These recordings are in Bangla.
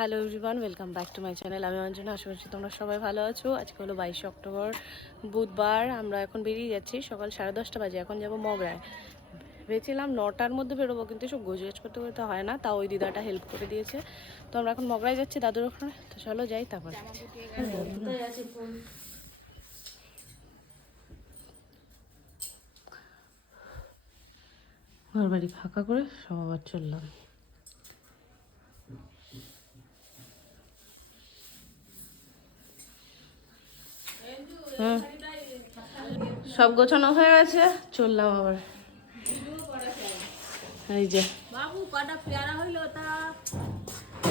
Hello everyone, welcome back to my channel. আমি অঞ্জনা, আশা করছি তোমরা সবাই ভালো আছো। আজকে হলো 22শে অক্টোবর, বুধবার। আমরা এখন বেরিয়ে যাচ্ছি, সকাল 10:30 বাজে। এখন যাবো মগরায়। ভেবেছিলাম 9টার মধ্যে বেরোবো, কিন্তু সব গোজগাজ করতে করতে হয় না, তাও ওই দিদাটা হেল্প করে দিয়েছে। তো আমরা এখন মগরায় যাচ্ছি দাদুর ওখানে। তো চলো যাই। তারপর ঘর বাড়ি ফাঁকা করে সব আবার চললাম। সব গোছানো হয়ে গেছে, চললাম আবার। এই যে বাবু কটা পেয়ারা হইলো, তা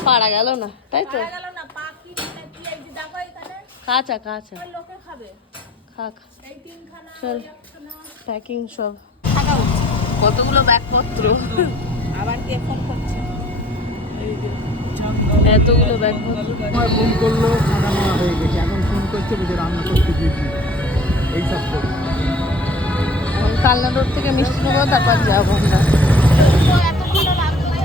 পারা গেল না, তাই তো। গেল না পাখি মানে কি এই যে দেখো এখানে কাঁচা কাঁচা ওই লোকে খাবে খাক। এই তিনখানা চল, ওই একখানা। প্যাকিং সব। কতগুলো ব্যাগপত্র, আবার কে ফোন করছে? এতগুলো ব্যাগপত্র। ফোন করলো, খাওয়া দাওয়া হয়ে গেছে, এখন ফোন করছে বুঝে রান্না করতে দিয়েছি এইসব করে। এখন কালনা রোড থেকে মিষ্টি নেবো, তারপর যাবো আমরা। এত ভালো লাগছে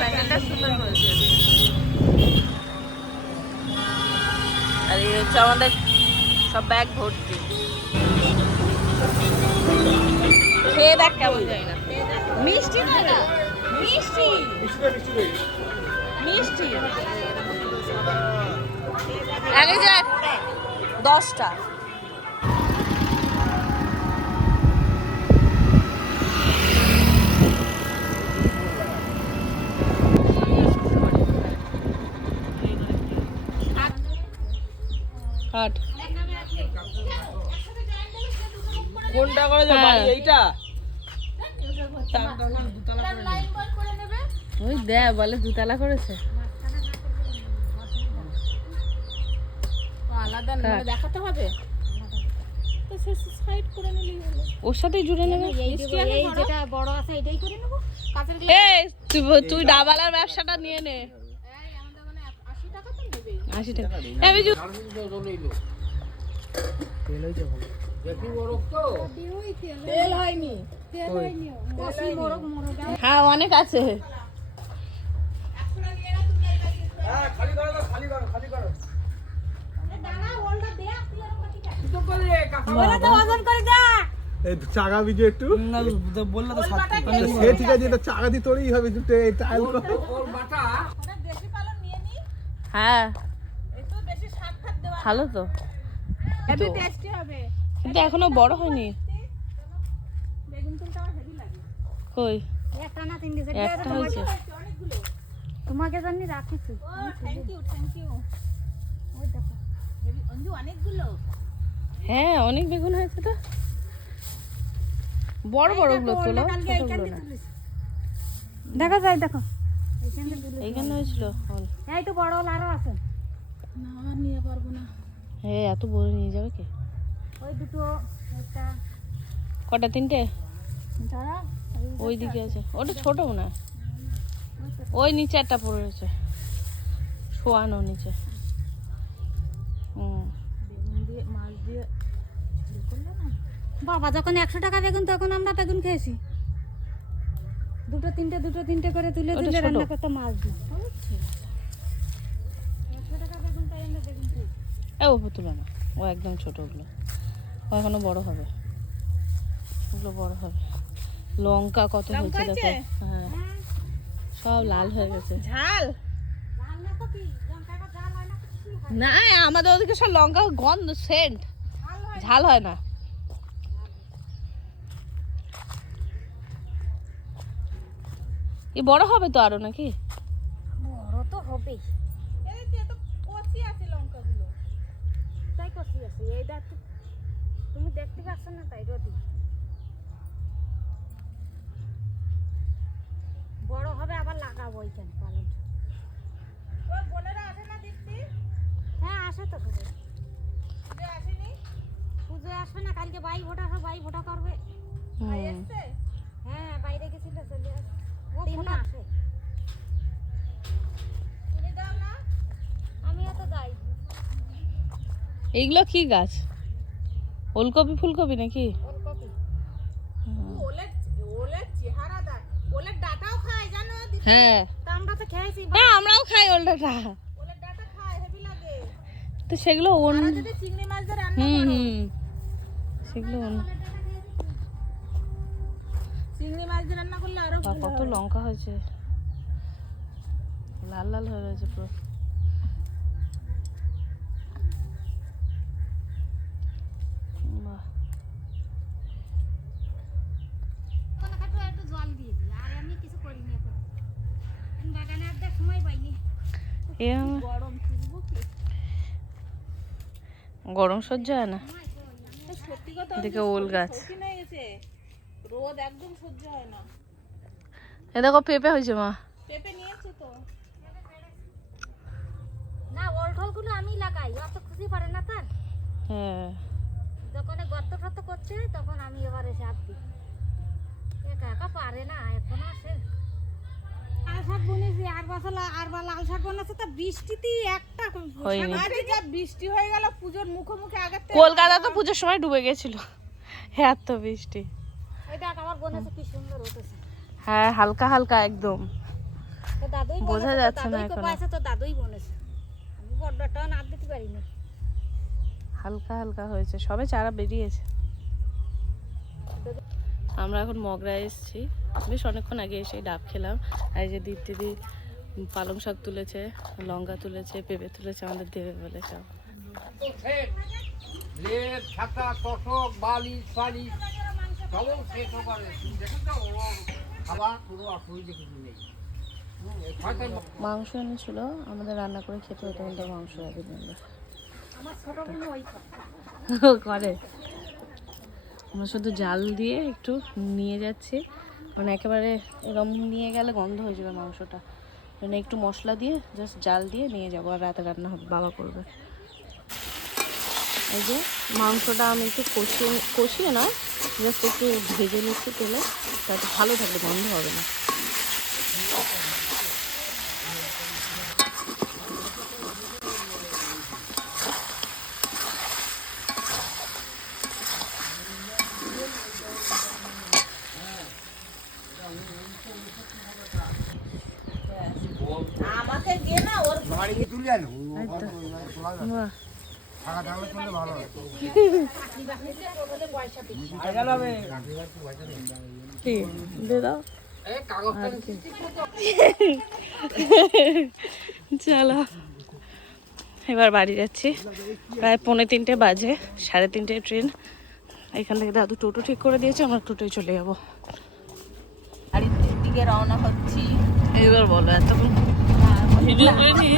প্যাকেটটা সুন্দর হয়েছে। আর এই হচ্ছে আমাদের সব ব্যাগ ভর্তি। খেয়ে দেখ কেমন, যায় না মিষ্টি না, না মিষ্টি মিষ্টি। আগে যাক 10টা। কাট কোনটা করে যে বাড়ি এইটা? ওই দে বলে দুতলা করেছে। আলাদা মানে দেখাতে হবে তো সে সাইড করে নিলেই হলো। ওর সাথেই জুড়ে নেবে। এই যেটা বড় আছে এটাই করে নেব। কাঁচের এই তুই ডাবালার ব্যবসাটা নিয়ে নে। এই আমাদের মানে 80 টাকা তো নেবেই। 80 টাকা। এই বিজু তেল হয়নি, তেল হয়নি, কষি মোরগ মোরগ। হ্যাঁ অনেক আছে। খালি করো তো, খালি করো, খালি করো। এই চাগা বিজে একটু বললে তো সে ঠিক আছে, এটা চাগা দিয়ে তোরই হবে, একটু টাইল করো। দেশি পালন নিয়ে নি, হ্যাঁ একটু বেশি শাক ফাক দেওয়া ভালো তো, একটু টেস্টি হবে। কিন্তু এখনো বড় হয়নি। বেগুন তুলতে আমার হেভি লাগে। কই একটা না তিন দিছে, একটা হয়েছে। অনেকগুলো। তোমাকে জানি রাখিছি। ও থ্যাংক ইউ, থ্যাংক ইউ। ওই দেখো হেভি অঞ্জু অনেকগুলো। হ্যাঁ অনেক বেগুন হয়েছে তো। বড় বড় গুলো তোলো, ছোটগুলো না। দেখা যায়, দেখো এইখানে হয়েছিল। এই তো বড় আরো আছে। না নিয়ে পারবো না। হ্যাঁ এত বড় নিয়ে যাবে কে? ওই দুটো, একটা কটা? 3টে? যারা ওই দিকে আছে, ওটা ছোট মনে হয়। ওই নিচে একটা পড়ে রয়েছে, শোয়ানো নিচে। বেগুন দিয়ে মাছ দিয়ে করলে না। বাবা যখন 100 টাকা বেগুন, তখন আমরা বেগুন খেয়েছি। দুটো তিনটে করে তুলে ওটা তুলে ছোট। রান্না করতে মাছ দিই। 100 টাকা বেগুন পাই, আমরা বেগুন খেয়েছি। ও তুলো না, ও একদম ছোট। ওগুলো ও এখনো বড় হবে, ওগুলো বড় হবে। লঙ্কা কত হয়েছে দেখো। হ্যাঁ সব লাল হয়ে গেছে। ঝাল রান্না তো কি লঙ্কাটা ঝাল হয় না, কিছু হয় না আমাদের ওদিকে সব লঙ্কা গন্ধ, সেন্ট, ঝাল হয় না। এ বড় হবে তো আরো নাকি? বড় তো হবেই। এই যে তো কচি আছে লঙ্কাগুলো। তাই কষি আছে এইটা, তুমি দেখতে পাচ্ছ না তাই রোদি। বড় হবে আবার লাগাবো এইখানে পালন। ওই বোনেরা আসে না দেখতে? হ্যাঁ আসে তো সবাই। যে আসেনি? পুজো আসবে না, কালকে বাই ভোটা, সব বাই ভোটা করবে। ভাই এসছে? হ্যাঁ বাইরে গেছিল, চলে আসবে। ও ফোন আসে, তুমি দাও না? আমিও তো যাই। এইগুলো কি গাছ? ওলকপি ফুলকপি নাকি? ওলকপি। হুম। ওলের চেহারা দেখ, ওলের ডাটাও খায় জানো দিদি? হ্যাঁ তা আমরা তো খেয়েছি। হ্যাঁ আমরাও খাই ওলটা। ওলের ডাটা খায়, হেভি লাগে। তো সেগুলো অন্য আর যদি চিংড়ি মাছ দিয়ে রান্না হুম করো, হুম সেগুলো অন্য। চিংড়ি মাছ দিয়ে রান্না করলে আরো বাহ, কত লঙ্কা হয়েছে, লাল লাল হয়ে রয়েছে পুরো। বাহ, কোনো খাটো একটু জল দিয়ে দিই, আর আমি কিছু করিনি এখন। আমি বাগানে আর দেখ সময় পাইনি। এরম গরম ফিরবো কি? গরম সহ্য হয় না। এই সত্যি কথা এদিকে ওল গাছ, শৌখিন হয়ে গেছে, রোদ একদম সহ্য হয় না। এ দেখো পেঁপে হয়েছে মা। পেঁপে নিয়েছে তো, না ওল ঠোলগুলো আমি লাগাই, অত খুশি পারে না তার। হ্যাঁ যখন এই গর্ত টর্ত করছে তখন আমি এবার এসে হাত দিই। একা একা পারে না এখন আসে। লাল শাক বুনেছি, আর লাল শাক বানাচ্ছে, তা বৃষ্টিতে একটা হয়নি। আরে যা বৃষ্টি হয়ে গেল পুজোর মুখোমুখি আগে থেকে। কলকাতা তো পুজোর সময় ডুবে গেছিল, হ্যাঁ এত বৃষ্টি। এই দেখ আমার বোনেছে কি সুন্দর হতেছে। হ্যাঁ হালকা হালকা একদম, তো দাদুই বোঝা বনেছে, যাচ্ছে তো না দাদুই এখনো। কোপাইছে, তো দাদুই বনেছে। আমি বড়টা না দিতে পারিনি। হালকা হালকা হয়েছে, সবে চারা বেরিয়েছে। আমরা এখন মগরায় এসেছি, বেশ অনেকক্ষণ আগে এসে ডাব খেলাম। আর এই যে দিদি পালং শাক তুলেছে, লঙ্কা তুলেছে, পেঁপে তুলেছে, আমাদের দেবে বলে সব। লেপ ছাতা তসক বালিশ ফালিশ সব শেষ করে দেখুন তো ওর খাবার পুরো অসুবিধা কিছু নেই। মাংস এনেছিল, আমাদের রান্না করে খেতে হতো, কিন্তু মাংস আগে দিল আমার ছোট বোন ওই করে। আমরা শুধু জাল দিয়ে একটু নিয়ে যাচ্ছি, মানে একেবারে এরম নিয়ে গেলে গন্ধ হয়ে যাবে মাংসটা, মানে একটু মশলা দিয়ে জাস্ট জাল দিয়ে নিয়ে যাবো, আর রাতে রান্না হবে, বাবা করবে। এই যে মাংসটা আমি একটু কষিয়ে নয়, জাস্ট একটু ভেজে নিচ্ছি তেলে, তাতে ভালো থাকবে, গন্ধ হবে না। আমাকে দিয়ে না ওর বাড়িকে তুলে আনো এই তো। বাহ, টাকা থাকলে তুললে ভালো হয়। কি দিয়ে দাও। এই কাগজটা চলো এবার বাড়ি যাচ্ছি, প্রায় 2:45 বাজে, 3:30 ট্রেন। এখান থেকে দাদু টোটো ঠিক করে দিয়েছে, আমরা টোটোয় চলে যাবো। বাড়ির দিকে রওনা হচ্ছি। এবার বলো এতক্ষণ ভিডিও করে নি।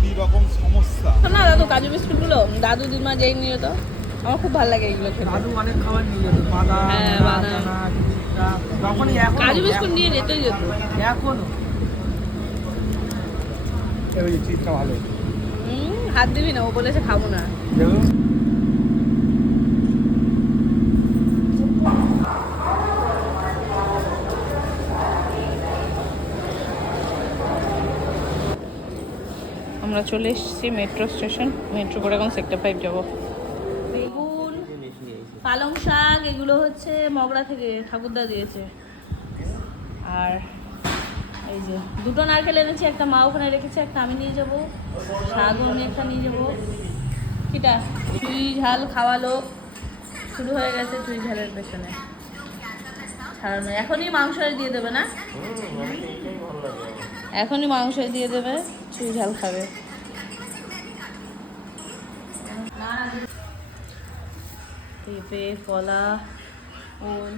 কি রকম সমস্যা। না দাদু কাজু বিস্কুটগুলো দাদু দিমা যেই নিয়ে তো, আমার খুব ভালো লাগে এগুলো খেতে। দাদু অনেক খাবার নিয়ে যেত, বাদাম হ্যাঁ, বাদাম। যখনই এখন কাজু বিস্কুট নিয়ে যেতেই যেত। এখনো এই চিজটা ভালো হাত দিবি না, ও বলেছে খাবো না। আমরা চলে এসেছি মেট্রো স্টেশন, মেট্রো করে এখন সেক্টর 5 যাবো। বেগুন, পালং শাক, এগুলো হচ্ছে মগরা থেকে ঠাকুরদা দিয়েছে। আর এই যে দুটো নারকেল এনেছি, একটা মা ওখানে রেখেছে, একটা আমি নিয়ে যাবো, শাকও আমি একটা নিয়ে যাবো। কিটা চুই ঝাল খাওয়ালো, শুরু হয়ে গেছে চুই ঝালের পেছনে ছাড়ানো। এখনই মাংসই দিয়ে দেবে না, এখনই মাংসই দিয়ে দেবে, চুই ঝাল খাবে। পেঁপে, কলা, ওল।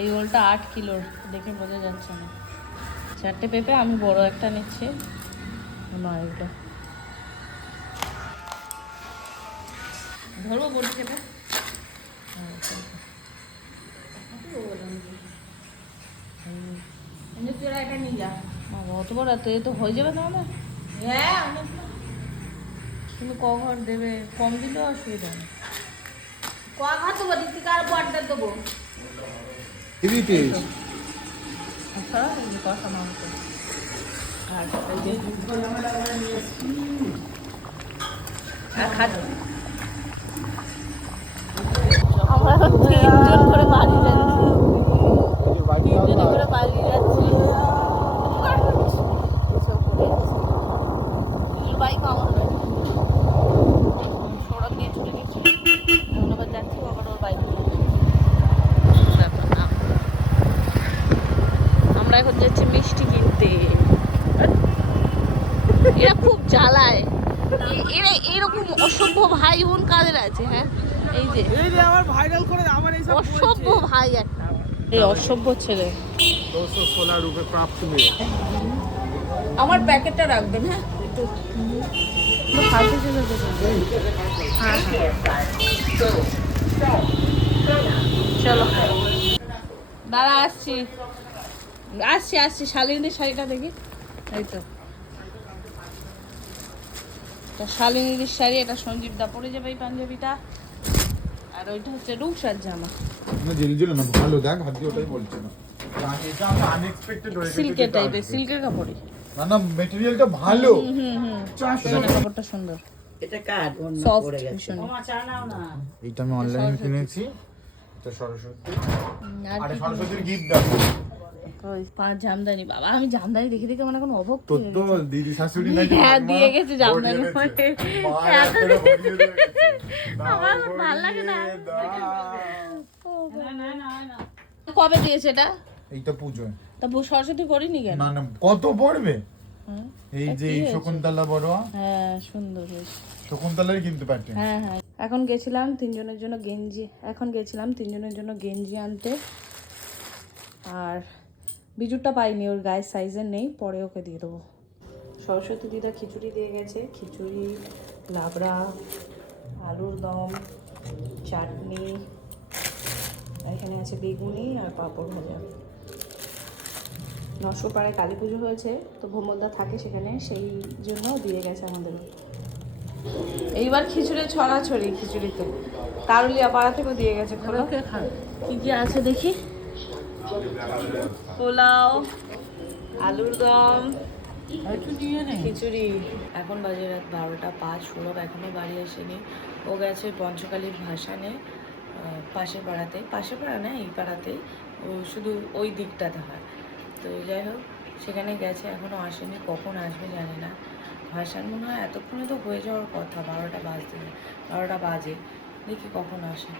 এই ওলটা 8 কিলোর, দেখে বোঝা যাচ্ছে না। 4টে পেঁপে, আমি বড় একটা নিচ্ছি, আমার এগুলো ধরবো বড়ি খেতে। তোরা এটা নিয়ে যা, অত বড় তো এ তো হয়ে যাবে তাহলে। হ্যাঁ অনেক। তুমি ক ঘর দেবে, কম দিলেও অসুবিধা নেই। কখা দেবো দীপিকার বড্ডা দেবো। Heavy taste. আচ্ছা এই যে কষা মাংস আর এই যে আমরা এখন 3 জন করে বাড়ি যাচ্ছি, 3 জনে করে বাড়ি যাচ্ছি। বাইক আমার বাইক সড়ক দিয়ে ছুটে গেছি, এখন আবার যাচ্ছি আবার ওর বাইক। আমরা এখন যাচ্ছি মিষ্টি কিনতে। এরা খুব জ্বালায়, এরা এরকম অসভ্য ভাই বোন কাদের আছে? হ্যাঁ এই যে আমার ভাইরাল করে আমার এই সব অসভ্য ভাই একটা, এই অসভ্য ছেলে। 216 রুপে প্রাপ্ত মেয়ে। আমার প্যাকেটটা রাখবেন। হ্যাঁ ফালতু ছেলে তো। হ্যাঁ চলো দাঁড়া আসছি আসছি আসছি। শালিনীদের শাড়িটা দেখি, এই তো এটা শালিনীদের শাড়ি, এটা সঞ্জীব দা পরে যাবে এই পাঞ্জাবিটা, আর ওইটা হচ্ছে রূপসার জামা। না জেলি জেলি না ভালো, দেখ হাত দিয়ে ওটাই বলছে না। এটা আমরা আনএক্সপেক্টেড হয়ে গেছে। সিল্কের টাইপের, সিল্কের কাপড়ই। না না ম্যাটেরিয়ালটা ভালো। পিছনে কাপড়টা সুন্দর, এটা কাট সফট ভীষণ। এইটা আমি অনলাইনে কিনেছি। এটা সরস্বতী। আর আরে কি সরস্বতীর গিফট দাও। ওই 5 জামদানি। বাবা আমি জামদানি দেখে দেখে মানে এখন অভক্ত তোর হয়ে তো গেছি। দিদি শাশুড়ি নাকি হ্যাঁ মা দিয়ে গেছে জামদানি ভরিয়ে মানে দিয়েছে। মা এতটা ভরিয়ে দিয়েছে। আমার ভালো লাগে না। কবে দিয়েছে এটা? এইটা পূজো। তা সরস্বতী করিনি কেন? না না কত পড়বে? হুম, এই যে কি এই হয়েছে? শকুন্তলা বড়ুয়া, হ্যাঁ সুন্দর বেশ। শকুন্তলারই কিন্তু প্যাটার্ন। হ্যাঁ হ্যাঁ এখন গেছিলাম 3 জনের জন্য গেঞ্জি, আনতে। আর বিজুরটা পাইনি, ওর গায়ের সাইজের নেই, পরে ওকে দিয়ে দেবো। সরস্বতী দিদা খিচুড়ি দিয়ে গেছে, খিচুড়ি, লাবড়া, আলুর দম, চাটনি, এখানে আছে বেগুনি আর পাঁপড় ভাজা। নশোপাড়ায় কালী পুজো হয়েছে তো ভ্রমণদা থাকে সেখানে, সেই জন্য দিয়ে গেছে আমাদের। এইবার খিচুড়ি ছড়াছড়ি, খিচুড়িতে তারুলিয়া পাড়া থেকেও দিয়ে গেছে। খোলো কি কি আছে দেখি। পোলাও, আলুর দম, খিচুড়ি। এখন বাজে রাত 12টা 5, সৌরভ এখনো বাড়ি আসেনি। ও গেছে পঞ্চকালীর ভাসানে, পাশের পাড়াতে, পাশের পাড়া না এই পাড়াতেই, ও শুধু ওই দিকটাতে হয়। তো যাই হোক সেখানে গেছে, এখনও আসেনি, কখন আসবে জানি না। ভাসান মনে হয় এতক্ষণে তো হয়ে যাওয়ার কথা, 12টা বাজে, দেখি কখন আসে।